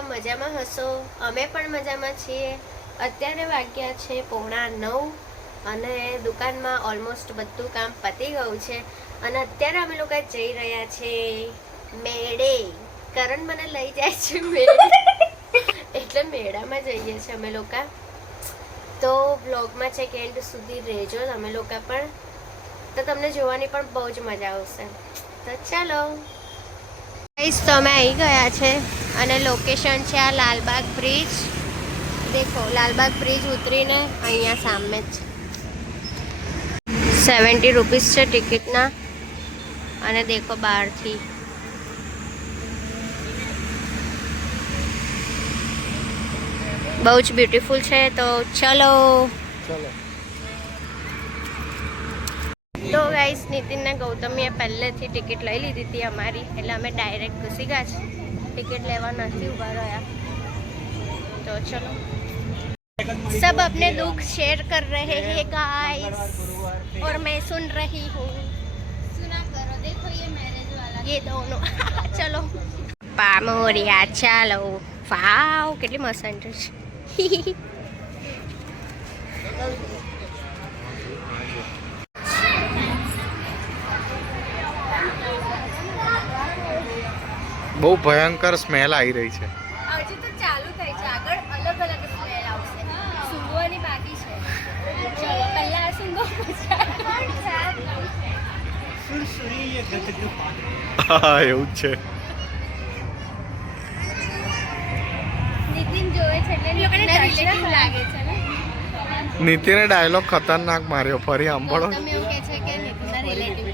બધા મજામાં હશો. અમે પણ મજામાં છીએ. અત્યારે વાગ્યા છે 8:45 અને દુકાનમાં ઓલમોસ્ટ બધું કામ પતી ગયું છે અને અત્યારે અમે લોકો જઈ રહ્યા છે મેળે. કરણ મને લઈ જાય છે મેળે એટલે મેળામાં જઈએ છીએ અમે લોકો. તો બ્લોગમાં છે કે એન્ડ સુધી રહેજો તમે લોકો પણ, તો તમને જોવાની પણ બહુ જ મજા આવશે. તો ચાલો ગાઈસ, તો અમે આવી ગયા છે અને લોકેશન છે આ લાલબાગ બ્રિજ. દેખો લાલબાગ બ્રિજ ઉતરીને અહીંયા સામે જ 70 રૂપીસ છે ટિકિટના. અને દેખો બહારથી બહુ જ બ્યુટીફુલ છે. તો ચલો. તો ગાઈસ, નીતિન ને ગૌતમીએ પહેલેથી ટિકિટ લઈ લીધી હતી અમારી, એટલે અમે ડાયરેક્ટ ઘૂસી ગયા છે. टिकट लेवा नहीं उभा रहा. तो चलो, सब अपने दुख शेयर कर रहे हैं गाइस और मैं सुन रही हूँ. सुना करो, देखो ये मैरिज वाला ये दोनों. चलो पामोरिया. चलो वाव, કેટલી મસ્ત એન્ટ્રી છે. બહુ ભયંકર સ્મેલ આવી રહી છે. હજી તો ચાલુ થઈ છે, આગળ અલગ અલગ સ્મેલ આવશે. સૂંઘવાની બાકી છે. ચલો પહેલા સૂંઘો હા એવું જ છે. નીતિન જોવે છે એટલે લોકોને રિલેટિવ લાગે છે ને. નીતિને ડાયલોગ ખતરનાક માર્યો, ફરી સાંભળો. તમે એવું કહે છે કે નીતિનના રિલેટિવ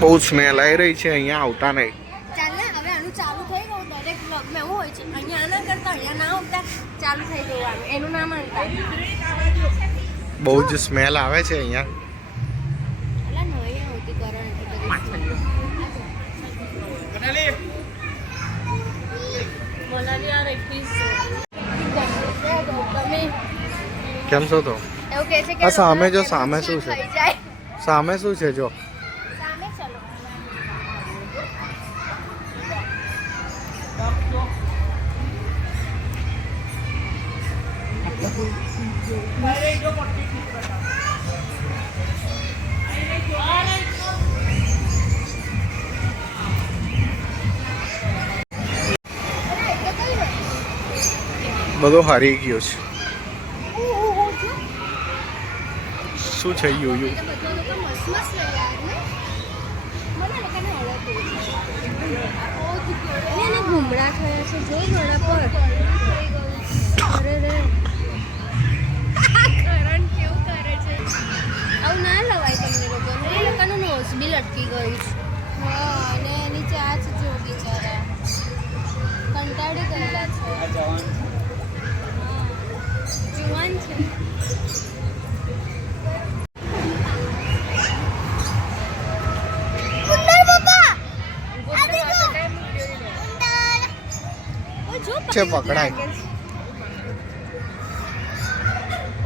બહુ સ્મેલ આવી રહી છે, અહીંયા આવતા નહીં. ચાલ ને, હવે આનું ચાલુ થઈ ગયું. દરેક બ્લોગમાં એવું હોય છે, અહીંયા ના કરતા અહીંયા ના આવતા ચાલુ થઈ જવાનું, એનું નામ માનતા. બહુ જ સ્મેલ આવે છે અહીંયા. અલા નહીં આવતી કરણ કેમ છો તો? એવું કહે છે કે આ સામે જો, સામે શું છે? ખાઈ જાય. સામે શું છે જો? સામે ચલો. બધું હારી ગયો છે. શું છે યુ યુ? બધા લોકો મસ્ત મસ્ત લઈ આવ્યા ને. મને લોકોને હળતું છે. એને ઘૂમડા થયા છે, જોઈ ઘણા પર. અરે રે, કરણ કેવું કરે છે. આવું ના લવાય તમને લોકોને. એ લોકોનું નોઝ બી લટકી ગયું છે. હા, અને નીચે આ જ જો બિચારા કંટાળી ગયેલા છે. જુવાન છે. છે પકડાય.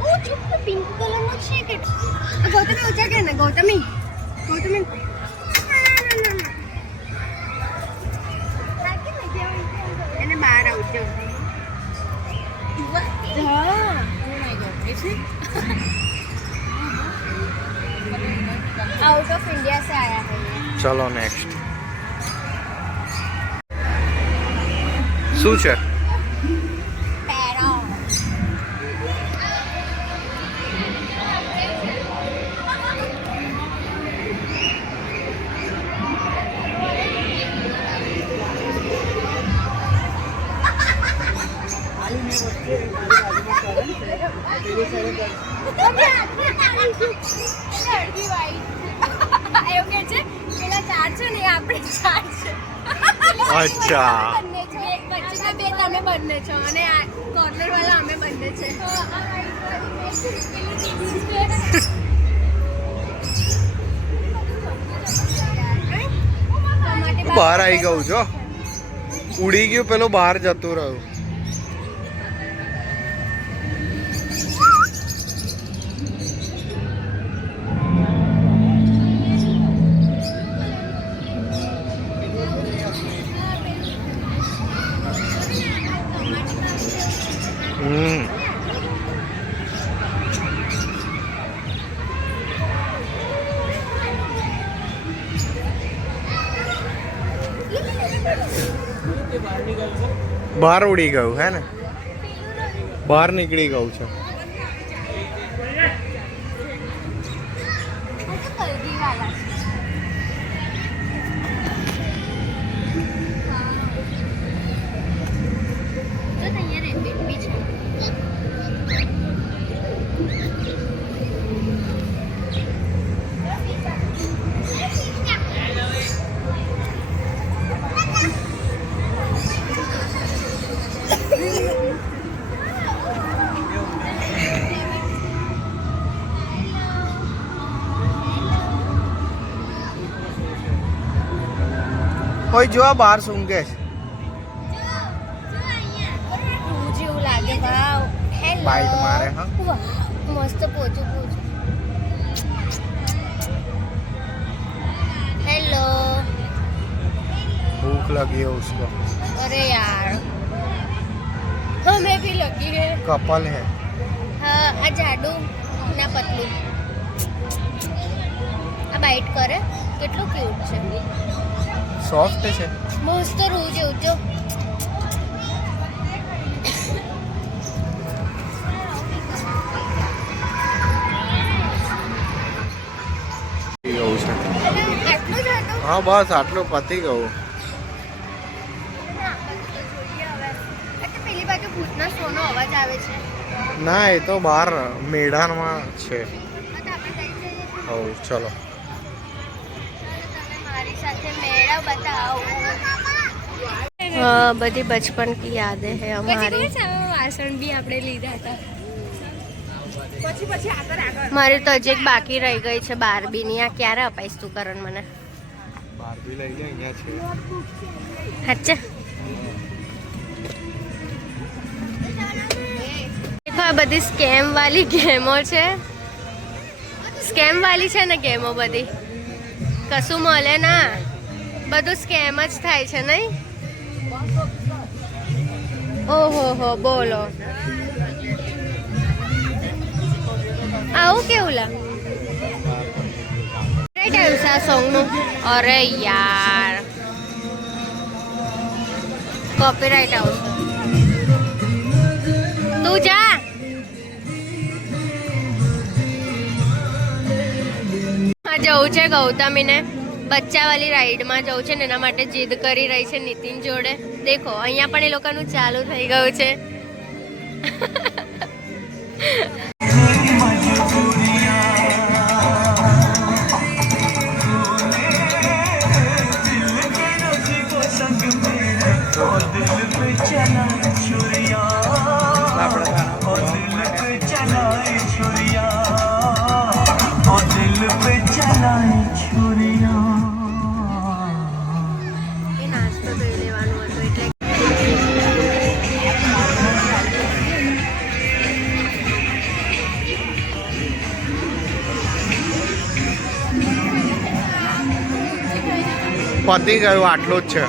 ઓ ચુપ, પિંક કલરનો છે કે ગૌતમી ઓછા કે ને ગૌતમી એને બહાર આવજો. आउट ऑफ इंडिया से आया है ये. ચલો નેક્સ્ટ. શું છે? पैरो. એવું કે છે પેલા ચાર છે ને આપણે ચાર છે. અચ્છા, વચ્ચે બે તમે બંને છો અને કોર્નર વાળા અમે બંને છે. બહાર આવી ગયું જો, ઉડી ગયું, પેલું બહાર જતું રહ્યું. બહાર ઉડી ગયું હે ને, બહાર નીકળી ગયું છે. કોઈ જો આ બહાર સૂંઘે છે. જેવું લાગે ભાવ. હેલો બાઈટ મારે હા. મસ્ત પોચું પોચું. હેલો. भूख लगी है उसको. अरे यार हमें भी लगी है. कपल है. हाँ आ जाडू ना पतलू आ बाइट करे કેટલું ક્યુટ છે. સોફ્ટ છે. મસ્ત રૂ જેવું જો. ગયું છે. આટલું જ હતું. હા બસ આટલું પતી ગયું. પેલી બાજુ ભૂતનો સોનો અવાજ આવે છે. ના એ તો બહાર મેદાનમાં છે. તો આપણે જઈ જઈએ. હો ચલો. તમે મારી સાથે મેળા બતાવો. हाँ बड़ी बचपन की यादें हैं हमारी. वासण भी આપણે લીધા હતા. મારી તો હજી એક બાકી રહી ગઈ છે બારબીની. આ ક્યારે અપાઈશ તું કરણ મને? બારબી લઈ લે અહીંયા છે. હાચે દેખો આ બધી સ્કેમ વાળી ગેમો છે. સ્કેમ વાળી છે ને ગેમો બધી. કશું મળે ના, બધું સ્કેમ જ થાય છે નહીં. ઓહો હો બોલો આવું કેવું લા રાઈટ આવ્યું છે આ સોંગનું. અરે યાર કોપીરાઈટ આવશે. તું જા. હા જવું છે ગૌતમીને બચ્ચા વાળી રાઈડમાં જવું છે ને એના માટે જીદ કરી રહી છે નીતિન જોડે. દેખો અહીંયા પણ એ લોકોનું ચાલુ થઈ ગયું છે. એ નાસ્તો કરી લેવાનું હતું એટલે પતી ગયું આટલું જ છે.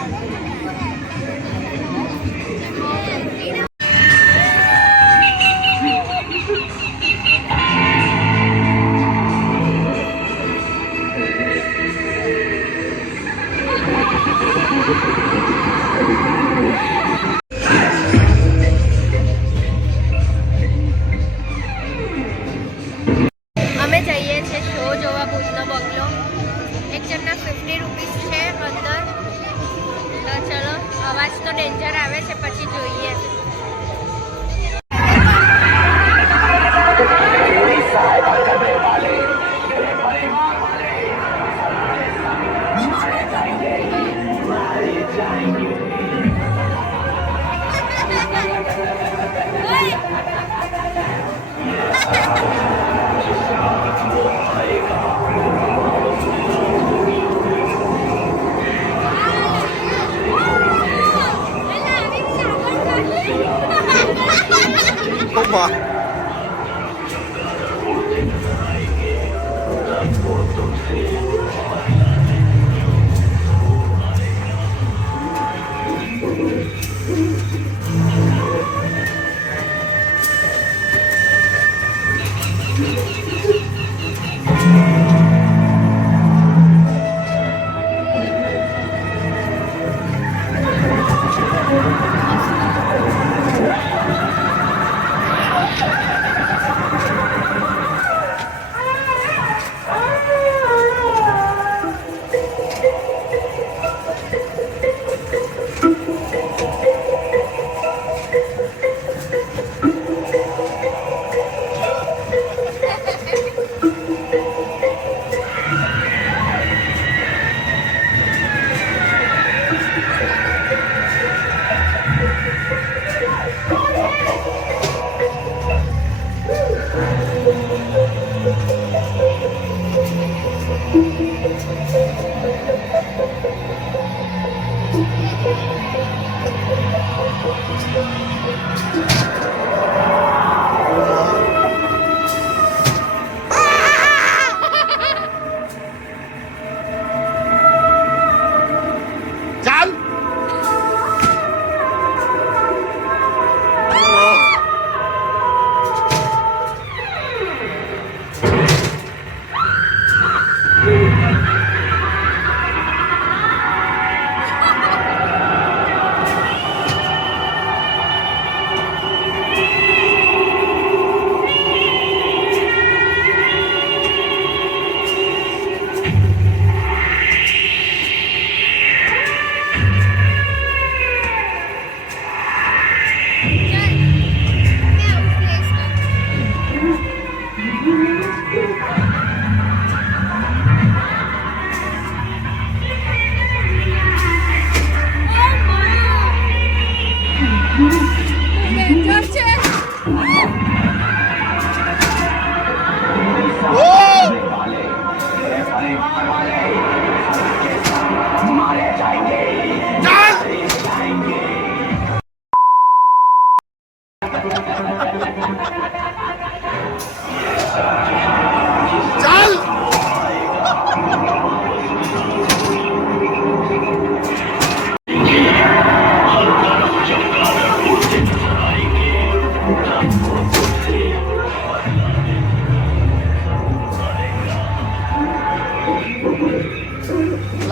અમે જઈએ છીએ શો જોવા ભૂતનો બંગલો. એક જણના 50 રૂપીસ છે અંદર. તો ચલો અવાજ તો ડેન્જર આવે છે પછી જોઈએ. Opa.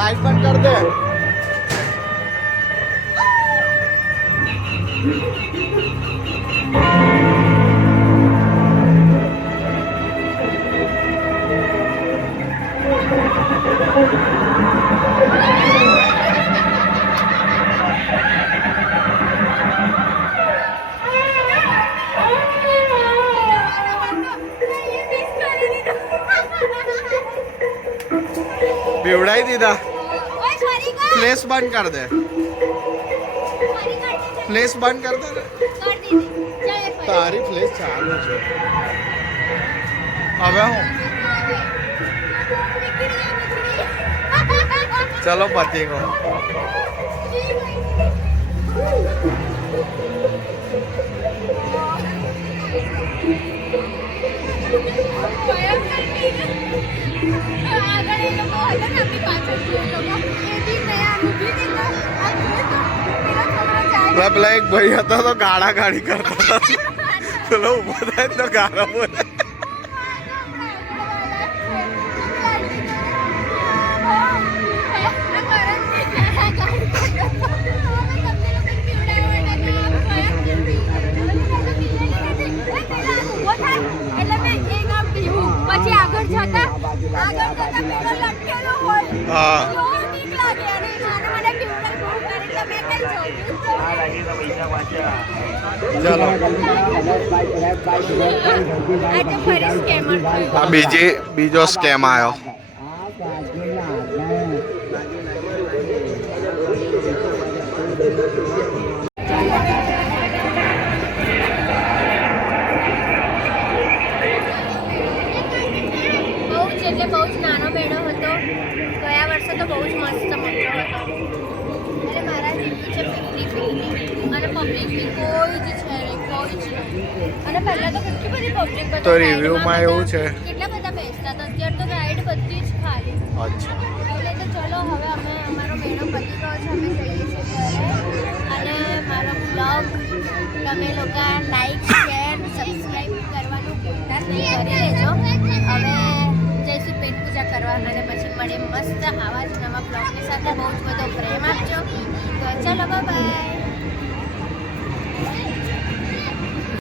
લાઈટ બંધ કર દે. પીવડાઈ દીધા. ફ્લેશ બંધ કર દે. ફ્લેશ બંધ કર દે ને. તારી ફ્લેશ ચાલુ છે. હવે હું ચલો પતી ગયો. પેલા એક ભાઈ હતો તો ગાડા ગાડી કરતા હતા. પેલો ઉભો થાય તો ગાડા બોલે. પછી આગળ જતા પેલો લટકેલો હોય. હા જોર બીક લાગે. અરે મને પીવડાય બહુ કરે એટલે મેં કઈ ચલો આજે ફરી સ્કેમર થયો. આ બીજો સ્કેમ આવ્યો. એટલે બહુ જ નાનો મેળો હતો. ગયા વર્ષે તો બહુ જ મસ્ત મેળો હતો. એટલે મારા જેવું છે પિકનિક અને પબ્લિક બી કોઈ જ છે નહીં, કોઈ જ નહીં. અને પહેલાં તો કેટલી બધી પબ્લિક હતી. તો રિવ્યુમાં એવું છે. કેટલા બધા બેસતા હતા. અત્યારે તો રાઈડ બધી જ ખાલી. અચ્છા એટલે તો ચલો હવે અમે અમારો મેળો પતી ગયો છે. અમે જઈએ છીએ ઘરે. અને મારો બ્લોગ તમે લોકો લાઈક શેર સબસ્ક્રાઈબ કરવાનું ભૂલતા નહીં, કરી લેજો. હવે જઈશું પેટ પૂજા કરવા અને પછી મળે મસ્ત આવા જ નવા બ્લોગની સાથે. બહુ જ બધો પ્રેમ આપજો. તો ચલો બાય.